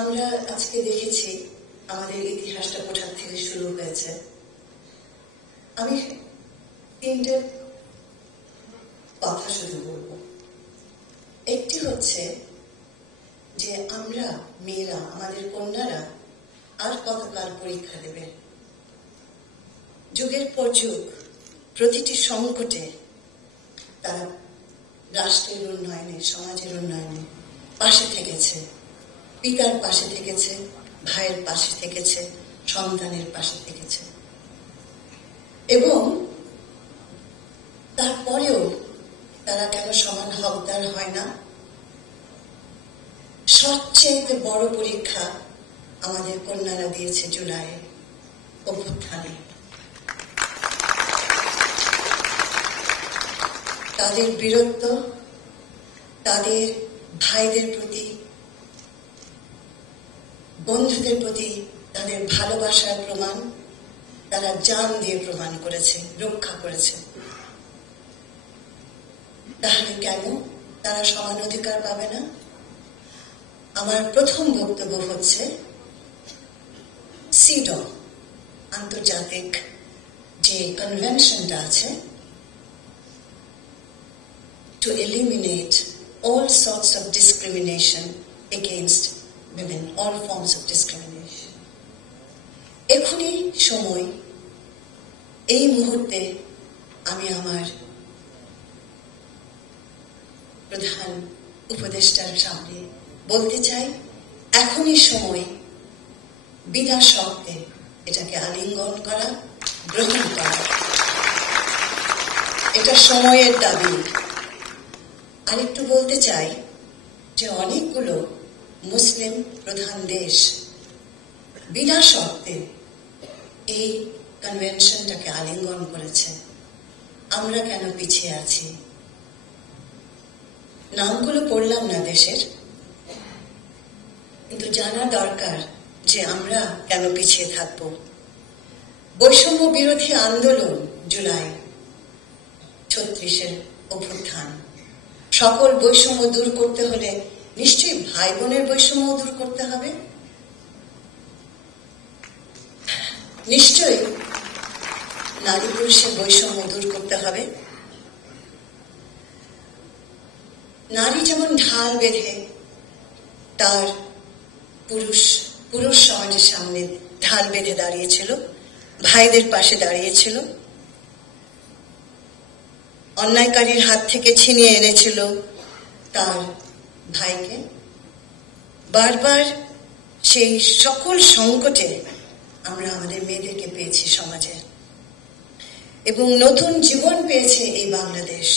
আমরা আজকে দেখেছি আমাদের ইতিহাসটা কোথা থেকে শুরু হয়েছে। আমি তিনটে কথা শুধু বলবো। একটি হচ্ছে যে আমরা মেয়েরা, আমাদের কন্যারা আর কতকাল পরীক্ষা দেবে। যুগের পর যুগ প্রতিটি সংকটে তারা রাষ্ট্রের উন্নয়নে, সমাজের উন্নয়নে পাশে থেকেছে, পিতার পাশে থেকেছে, ভাইয়ের পাশে থেকেছে, সন্তানের পাশে থেকেছে। এবং তারপরেও তারা কেন সমান হকদার হয় না? সবচেয়ে বড় পরীক্ষা আমাদের কন্যারা দিয়েছে জুলাই অভ্যুত্থানে। তাদের বীরত্ব, তাদের ভাইদের প্রতি, বন্ধুদের প্রতি তাদের ভালোবাসার প্রমাণ তারা জান দিয়ে প্রমাণ করেছে, রক্ষা করেছে। তাহলে কেন তারা সমান অধিকার পাবে না? আমার প্রথম বক্তব্য হচ্ছে সিডও, আন্তর্জাতিক যে কনভেনশনটা আছে, to eliminate all sorts of discrimination against women, all forms of discrimination. এখনই সময়, এই মুহূর্তে আমি আমার প্রধান উপদেষ্টার সামনে বলতে চাই, এখনই সময় বিনা শর্তে এটাকে আলিঙ্গন করা, গ্রহণ করা। এটা সময়ের দাবি। আরেকটু বলতে চাই যে অনেকগুলো মুসলিম প্রধান দেশ বিনা শর্তে এই কনভেনশনটাকে আলিঙ্গন করেছে। আমরা কেন পিছিয়ে আছি? নামগুলো পড়লাম না দেশের, কিন্তু জানা দরকার যে আমরা কেন পিছিয়ে থাকব। বৈষম্য বিরোধী আন্দোলন, জুলাই 36-এর অভ্যুত্থান, সকল বৈষম্য দূর করতে হলে নিশ্চয়ই ভাই বোনের বৈষম্য দূর করতে হবে, নিশ্চয়ই নারী পুরুষের বৈষম্য দূর করতে হবে। নারী যেমন ঢাল বেঁধে তার পুরুষ সমাজের সামনে ঢাল বেঁধে দাঁড়িয়েছিল, ভাইদের পাশে দাঁড়িয়েছিল, অন্যায়কারীর হাত থেকে ছিনিয়ে এনেছিল তার ভাইকে। বারবার সেই সকল সংকটে আমরা আমাদের মেয়েদেরকে পেয়েছি সমাজে, এবং নতুন জীবন পেয়েছে এই বাংলাদেশ।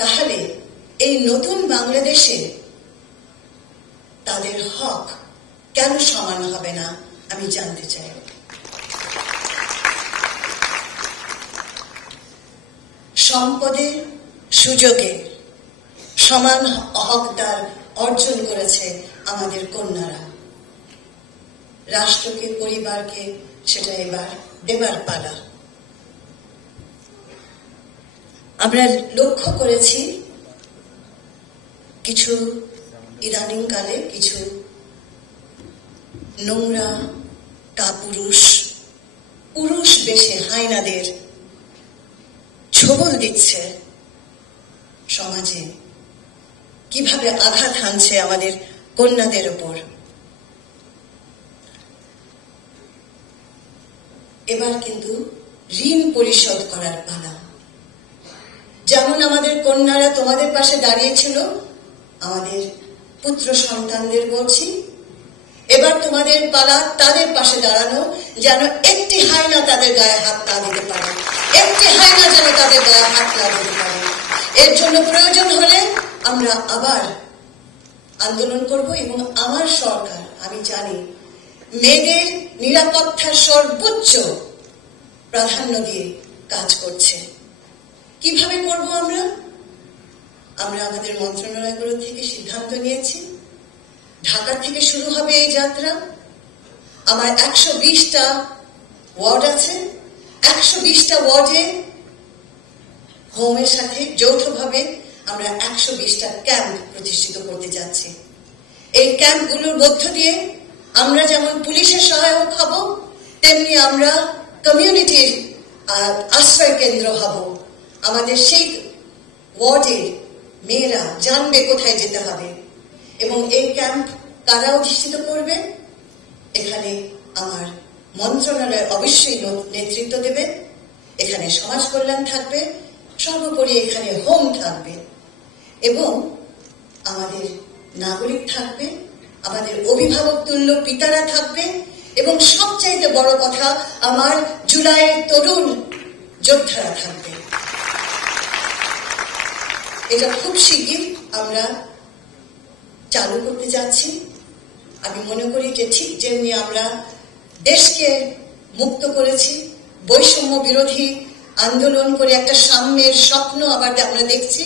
তাহলে এই নতুন বাংলাদেশে তাদের হক কেন সমান হবে না আমি জানতে চাই। সম্পদে, সুযোগে সমান হকদার অর্জন করেছে আমাদের কন্যারা। রাষ্ট্রকে, পরিবারকে সেটা এবার দেবার পালা। আমরা লক্ষ্য করেছি কিছু ইদানিং কালে কিছু নোংরা পুরুষ বেশে হাইনাদের ছবল দিচ্ছে সমাজে, কিভাবে আঘাত হানছে আমাদের কন্যাদের ওপর। এবার কিন্তু ঋণ পরিশোধ করার পালা। যেমন আমাদের কন্যারা তোমাদের পাশে দাঁড়িয়েছিল, আমাদের পুত্র সন্তানদের বলছি, এবার তোমাদের পালা তাদের পাশে দাঁড়ানো, যেন একটি হায়না তাদের গায়ে হাত না দিতে পারে, একটি হায়না যেন তাদের গায়ে হাত না দিতে পারে। এর জন্য প্রয়োজন হলে আমরা আবার আন্দোলন করব, এবং আমার সরকার, আমি জানি, মেয়েদের নিরাপত্তার সর্বোচ্চ প্রাধান্য দিয়ে কাজ করছে। কিভাবে করব আমরা আমাদের মন্ত্রণালয়গুলো থেকে সিদ্ধান্ত নিয়েছি। ঢাকা থেকে শুরু হবে এই যাত্রা। আমার 120টা ওয়ার্ড আছে, 120টা ওয়ার্ডে হোমের সাথে যৌথভাবে আমরা 120টা ক্যাম্প প্রতিষ্ঠিত করতে যাচ্ছি। এই ক্যাম্পগুলোর মধ্য দিয়ে আমরা যেমন পুলিশের সহায়ক হব, তেমনি আমরা কমিউনিটির আশ্রয় কেন্দ্র হব। আমাদের সেই ওয়ার্ডের মেয়েরা জানবে কোথায় যেতে হবে। এবং এই ক্যাম্প কারা অধিষ্ঠিত করবে? এখানে আমার মন্ত্রণালয় অবশ্যই নেতৃত্ব দেবে, এখানে সমাজ কল্যাণ থাকবে, সর্বোপরি এখানে হোম থাকবে এবং আমাদের নাগরিক থাকবে, আমাদের অভিভাবক তুল্য পিতারা থাকবে এবং সবচাইতে বড় কথা আমার জুলাইয়ের তরুণ যোদ্ধারা থাকবে। এটা খুব শিগগির আমরা চালু করতে যাচ্ছি। আমি মনে করি যে ঠিক যেমনি আমরা দেশকে মুক্ত করেছি, বৈষম্য বিরোধী আন্দোলন করে একটা সাম্যের স্বপ্ন আবার আমরা দেখছি,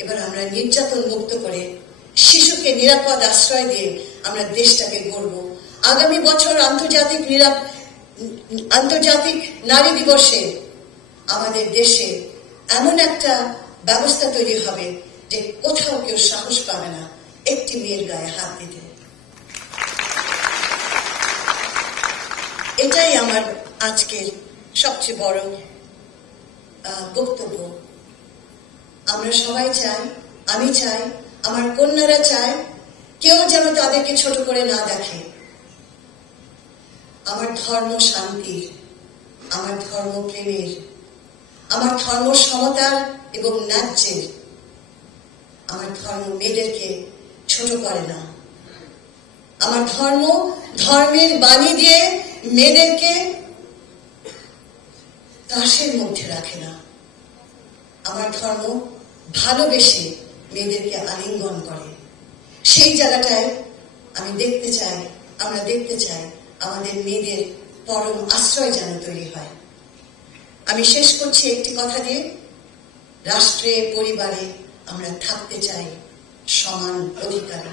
এবার আমরা নির্যাতন মুক্ত করে শিশুকে নিরাপদ আশ্রয় দিয়ে আমরা দেশটাকে গড়ব। আগামী বছর আন্তর্জাতিক নারী দিবসে আমাদের দেশে এমন একটা ব্যবস্থা তৈরি হবে যে কোথাও কেউ সাহস পাবে না একটি মেয়ের গায়ে হাত দিতে। এটাই আমার আজকের সবচেয়ে বড় বক্তব্য। আমরা সবাই চাই, আমি চাই, আমার কন্যারা চায়, কেউ যেন তাদেরকে ছোট করে না দেখে। আমার ধর্ম শান্তির, আমার ধর্ম প্রেমের, আমার ধর্ম সমতার এবং ন্যায্যের। আমার ধর্ম মেয়েদেরকে ছোট করে না। আমার ধর্ম ধর্মের বাণী দিয়ে মেয়েদেরকে দাসের মধ্যে রাখে না। আমার ধর্ম ভালোবেসে মেয়েদেরকে আলিঙ্গন করে। সেই জায়গাটায় আমি দেখতে চাই, আমরা দেখতে চাই আমাদের মেয়েদের পরম আশ্রয় যেন তৈরি হয়। আমি শেষ করছি একটি কথা দিয়ে, রাষ্ট্রে পরিবারে আমরা থাকতে চাই সমান অধিকার।